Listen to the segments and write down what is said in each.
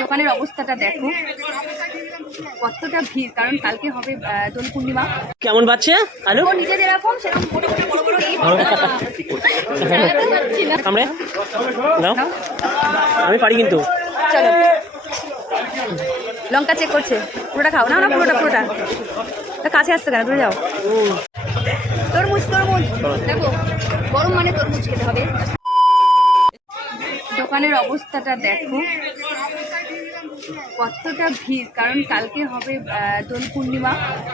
দোকানের অবস্থাটা দেখো। কতটা ভিড় কারণ কালকে হবে দোল পূর্ণিমা। কেমন বাচ্চা আলু? ও নিজে যেরকম সেরকম মোটামুটি বড় বড় নাও, আমি পারি কিন্তু। চলো। লঙ্কা চেক করছে। পুরোটা খাও। না না পুরোটা পুরোটা। তা কাছে আসছে কেন? দূরে যাও। তরমুজ তরমুজ। দেখো গরম মানে তরমুজ খেতে হবে। দোকানের অবস্থাটা দেখো। কতটা ভিড়? কারণ কালকে হবে দোল পূর্ণিমা।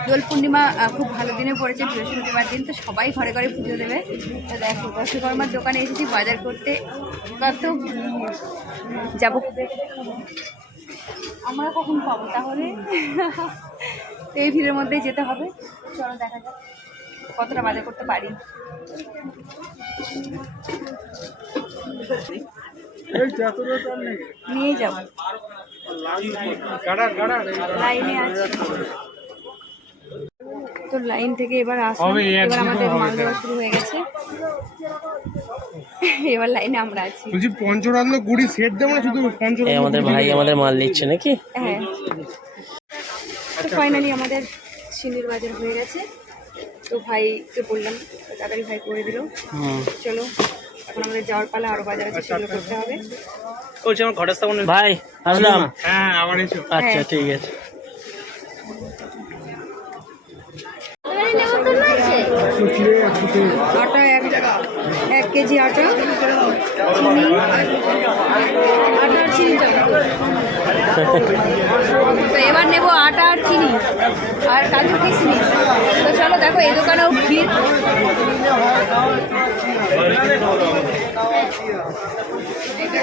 দোল পূর্ণিমা খুব ভালো দিনে পড়েছে বৃহস্পতিবার দিন তো সবাই ঘরে ঘরে পুজো দেবে। তো দেখো দশকর্মার দোকানে এসেছি বাজার করতে। কত যাব। আমরা কখন পাবো তাহলে? এই ভিড়ের মধ্যেই যেতে হবে। চলো দেখা যাক কতটা বাজার করতে পারি। নিয়ে যাব। তো লাইন থেকে এবার আসলাম। এবার আমাদের মাল দেওয়া শুরু হয়ে গেছে। এবার লাইনে আমরা আছি। বলছি পঞ্চরত্ন গুড়ি সেট দেবো না শুধু পঞ্চরত্ন আমাদের ভাই আমাদের মাল নিচ্ছে নাকি? হ্যাঁ। তো ফাইনালি আমাদের সিন্দির বাজার হয়ে গেছে। তো ভাইকে বললাম তাড়াতাড়ি ভাই করে দিল। চলো। এখন আমাদের যাওয়ার পালা আরও বাজার আছে সেগুলো করতে হবে। ভাই আসলাম। হ্যাঁ আবার এসো। আচ্ছা হ্যাঁ। ঠিক আছে। আটা এক এক কেজি আটা চিনি আটা আর তো এবার নেব আটা আর চিনি আর কাজু কিশমিশ। তো চলো দেখো এই দোকানেও ভিড়।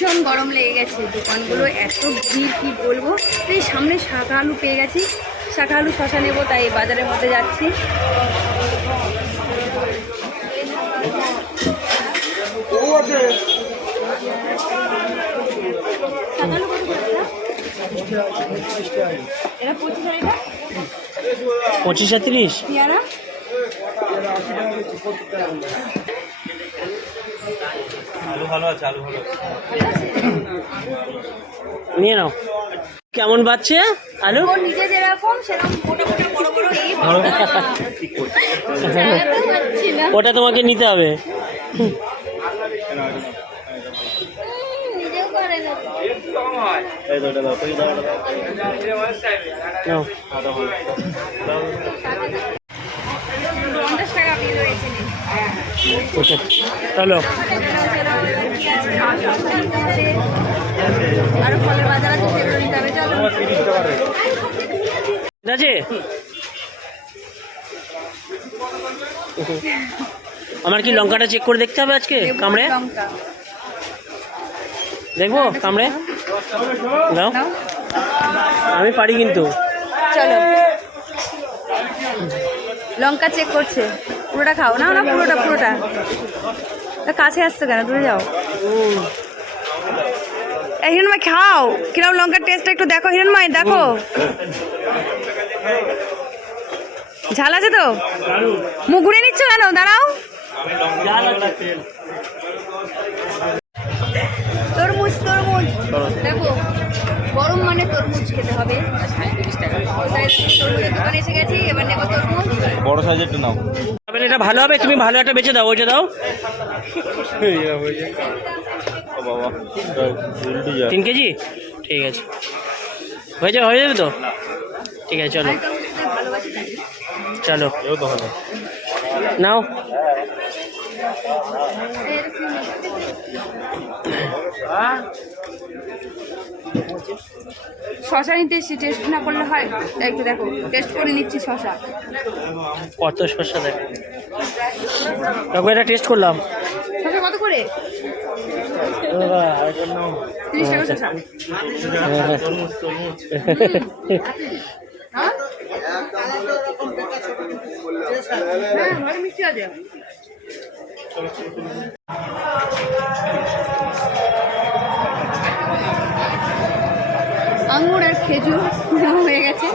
ভীষণ গরম লেগে গেছে। দোকানগুলো এত ভিড় কি বলব? এই সামনে শাখা আলু পেয়ে গেছি। শাখা আলু শশা নেব তাই বাজারের মধ্যে যাচ্ছি। শাক আলু কত নিয়ে নাও। কেমন বাচ্চা আলু? নিজে যেরকম না ওটা তোমাকে নিতে হবে উম, নিজেও করে না নাও পঞ্চাশ টাকা বিল হয়েছে নে। ওকে চলো ঠিক আছে আমার কি লঙ্কাটা চেক করে দেখতে হবে আজকে কামড়ে? দেখব কামড়ে? দাও। আমি পারি কিন্তু। চলো। লঙ্কা চেক করছে। পুরোটা খাও। না না পুরোটা পুরোটা। তা কাছে আসছে কেন? দূরে যাও। এই হিরণমাই খাও। কিরম লঙ্কার টেস্টটা একটু দেখো হিরণমাই দেখো। ঝাল আছে তো? মুখ ঘুরে নিচ্ছ কেন? দাঁড়াও। তরমুজ তরমুজ। দেখো গরম মানে তরমুজ খেতে হবে। তরমুজের দোকানে এসে গেছি এবার নেব তরমুজ। বড় সাইজেরটা নাও। তবে এটা ভালো হবে তুমি ভালো একটা বেঁচে দাও ওইটা দাও। তিন কেজি? ঠিক আছে। হয়ে যাবে হয়ে যাবে তো? ঠিক আছে চলো। চলো। নাও। শশা নিতে এসছি টেস্ট না করলে হয়? একটু দেখো টেস্ট করে নিচ্ছি শশা। কত শসা দেখো। এটা টেস্ট করলাম। শশা কত করে? তিরিশ টাকা শশা। হ্যাঁ। হ্যাঁ মিষ্টি আছে। আঙুর আর খেজুর নেওয়া হয়ে গেছে।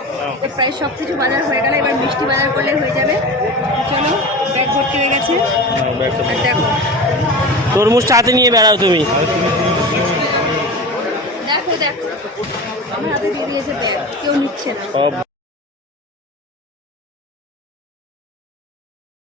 প্রায় সব কিছু বাজার হয়ে গেল এবার মিষ্টি বাজার করলে হয়ে যাবে। চলো ব্যাগ ভর্তি হয়ে গেছে। দেখো। তরমুজ হাতে নিয়ে বেড়াও তুমি। দেখো দেখো। আমার হাতে দিয়ে দিয়েছে ব্যাগ কেউ নিচ্ছে না।